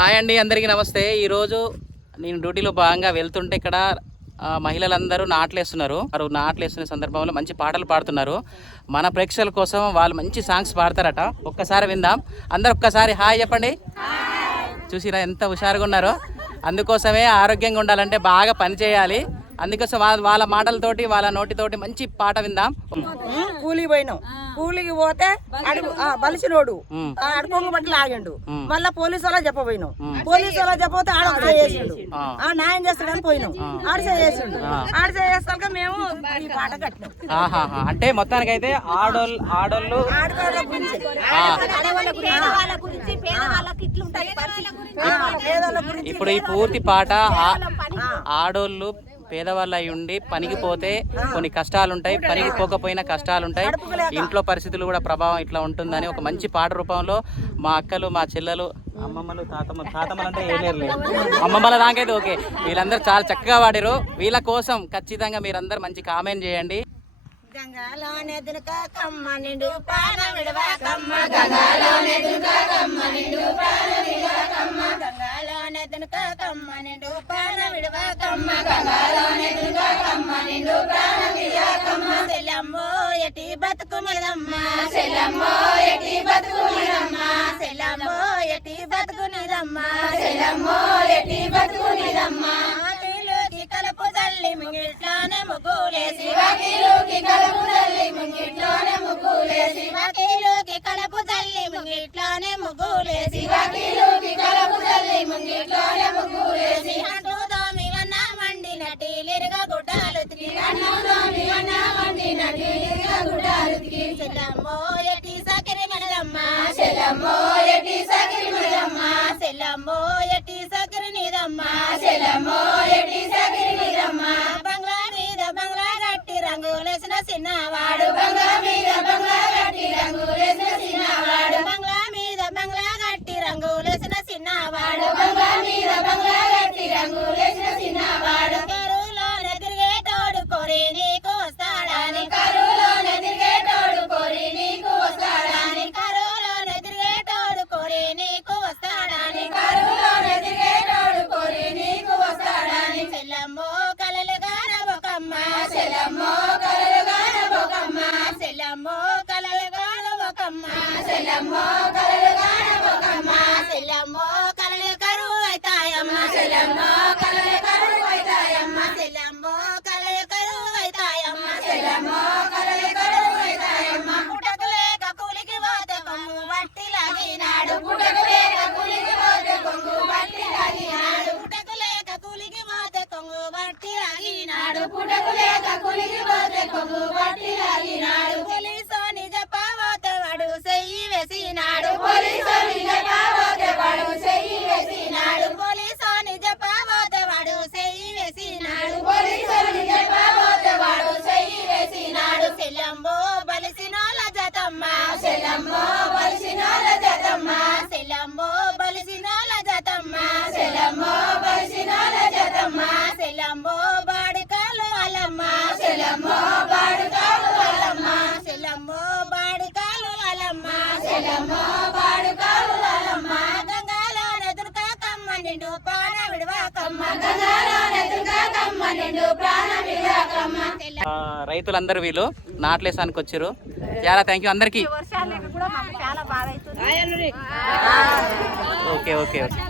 Hi అండి, అందరికీ నమస్తే. ఈరోజు నేను డ్యూటీలో భాగంగా వెళ్తుంటే ఇక్కడ మహిళలందరూ నాట్లేస్తున్నారు. వారు నాట్లేస్తున్న సందర్భంలో మంచి పాటలు పాడుతున్నారు. మన ప్రేక్షకుల కోసం వాళ్ళు మంచి సాంగ్స్ పాడతారట. ఒక్కసారి విందాం. అందరు ఒక్కసారి హాయ్ చెప్పండి. చూసిరా ఎంత హుషారుగా ఉన్నారో. అందుకోసమే ఆరోగ్యంగా ఉండాలంటే బాగా పని చేయాలి. అందుకోసం వాళ్ళ మాటలతోటి వాళ్ళ నోటితోటి మంచి పాట విందాం. కూలికి పోయినాం. కూలికి పోతే అడుగు బలిసినోడు అడుకోంగ బట్టి లాగిండు. మళ్ళా పోలీసు వాళ్ళ చెప్పబోయినాం. పోలీసు వాళ్ళ చెప్పబోతే ఆడ చేసిండు. న్యాయం చేస్తాడని పోయినాం. ఆడ చేసిండు. ఆడ చేస్తాక మేము ఈ పాట కట్టినాం. అంటే మొత్తానికి అయితే ఆడోళ్ళు ఇప్పుడు ఈ పూర్తి పాట ఆడోళ్ళు పేదవాళ్ళు అయి ఉండి పనికి పోతే కొన్ని కష్టాలుంటాయి, పనికి పోకపోయినా కష్టాలుంటాయి, ఇంట్లో పరిస్థితులు కూడా ప్రభావం ఇట్లా ఉంటుందని ఒక మంచి పాట రూపంలో మా అక్కలు మా చెల్లెలు అమ్మమ్మలు తాతమ్మలు అంటే ఏలేరు, అమ్మమ్మల దాకైతే ఓకే, వీళ్ళందరూ చాలా చక్కగా పాడారు. వీళ్ళ కోసం ఖచ్చితంగా మీరందరూ మంచి కామెంట్ చేయండి. గంగాలోనే దునకమ్మ నిండు ప్రాణ విడవకమ్మ, గంగాలోనే దునకమ్మ నిండు ప్రాణ విడవకమ్మ, గంగాలోనే దునకమ్మ నిండు ప్రాణ విడవకమ్మ, గంగాలోనే దునకమ్మ నిండు ప్రాణ విడవకమ్మ. సెల్లమ్మో ఎటి బతుకు నిదమ్మ, సెల్లమ్మో ఎటి బతుకు నిదమ్మ, సెల్లమ్మో ఎటి బతుకు నిదమ్మ, సెల్లమ్మో ఎటి బతుకు నిదమ్మ. కలుపు తల్లి ముంగిట్లోనే ముగ్గులేసి, వకీలుకి కలుపు తల్లి ముంగిట్లోనే ముగ్గులేసి, వకీలుకి కలుపు తల్లి ముంగిట్లోనే ముగ్గులేసి, వకీలుకి కలుపు తల్లి ముంగిట్లోనే ముగ్గులేసి. అంటూ దోమివన్న మండినటి లిరుగా గుడ్డాలుతికి, అంటూ దోమివన్న మండినటి లిరుగా గుడ్డాలుతికి. సెల్లమ్మో ఎటి సకిరి మనదమ్మ, సెల్లమ్మో ఎటి సకిరి మనదమ్మ, సెల్లమ్మో ఎటి సకిరి నీదమ్మ, సెల్లమ్మో ఎటి సకిరి నీదమ్మ. బంగ్లా మీద బంగ్లా గట్టి రంగులేసిన చిన్నవాడు, బంగ్లా మీద బంగ్లా గట్టి రంగులేసిన చిన్నవాడు, బంగ్లా మీద బంగ్లా గట్టి రంగులేసిన చిన్నవాడు, బంగ్లా మీద బంగ్లా గట్టి రంగులేసిన చిన్నవాడు. కరువులోనే తిరిగేటోడు కోరి నీకు వస్తాడని, కరువులోనే తిరిగేటోడు కోరి నీకు వస్తాడని, కరువులోనే తిరిగేటోడు కోరి నీకు వస్తాడని, కరువులోనే తిరిగేటోడు కోరి నీకు వస్తాడని. సెల్లమ్మో కలలుగా నవ్వకమ్మ, సెల్లమ్మో కలలుగా నవ్వకమ్మ, సెల్లమ్మో కలలుగా నవ్వకమ్మ, సెల్లమ్మో కలలుగా నవ్వకమ్మ. సెల్లమ్మో కలలు కరువు అవుతాయమ్మ, సెల్లమ్మో కలలు కరువు అవుతాయమ్మ, సెల్లమ్మో కలలు కరువు అవుతాయమ్మ, సెల్లమ్మో కలలు కరువు అవుతాయమ్మ. పుటకు లేక కూలికి పోతే కొంగు బట్టి లాగినాడు, పుటకు లేక కూలికి పోతే కొంగు బట్టి లాగినాడు, పుటకు లేక కూలికి పోతే కొంగు బట్టి లాగినాడు, పుటకు లేక కూలికి పోతే కొంగు బట్టి లాగినాడు. పోలీసోని చెప్పబోతే వాడు చెయ్యి వేసినాడు, పోలీసోని చెప్పబోతే వాడు చెయ్యి వేసినాడు, పోలీసోని చెప్పబోతే వాడు చెయ్యి వేసినాడు, పోలీసోని చెప్పబోతే వాడు చెయ్యి వేసినాడు. సెల్లమ్మో బలిసినోళ్ళ జతమ్మ, సెల్లమ్మో బలిసినోళ్ళ జతమ్మ, సెల్లమ్మో బలిసినోళ్ళ జతమ్మ, సెల్లమ్మో బలిసినోళ్ళ జతమ్మ. సెల్లమ్మో బాడుకాలు అలమ్మ, సెల్లమ్మో బాడుకాలు అలమ్మ, సెల్లమ్మో బాడుకాలు అలమ్మ, సెల్లమ్మో బాడుకాలు అలమ్మ. గంగాలోనే దునకమ్మ నిండు ప్రాణ విడవకమ్మ, గంగాలోనే దునకమ్మ నిండు ప్రాణ విడవకమ్మ. రైతులందరూ వీళ్ళు నాట్లేసానికి వచ్చారు. చాలా థ్యాంక్ యూ అందరికి. చాలా బాగా అవుతుంది. Okay okay okay.